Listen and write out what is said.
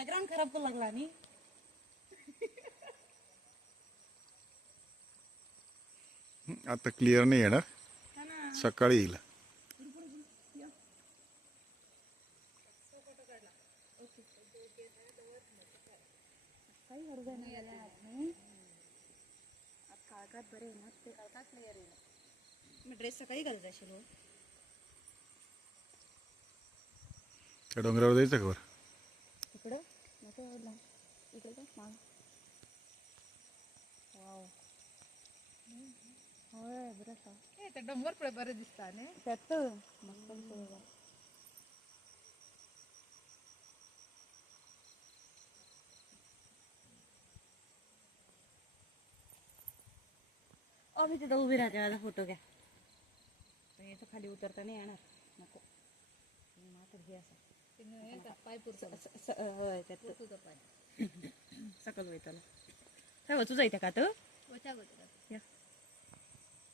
Background खराब पण लागला आणि आता क्लिअर नाही येणार, हा ना. सकाळी येईल. काही गरज नाही आज काळकात बरे ना ते काळकात क्लिअर येईल. मी ड्रेस सकाळी घालत असेल. त्या डोंगरावर जायचं का वर? इकडं नको एवढं इकडे का माग. वाव होय बरं का त्या डोंगर पुढे बरं दिसतात ना त्यात मस्त दिसतं. मी तिथं उभी राहते, माझा फोटो घ्या. तर खाली उतरता नाही येणार, नको हे असं पाय पुरतो होय त्यात तुझं पाय सकल होय त्याला. काय तुझा इथे का तर वचा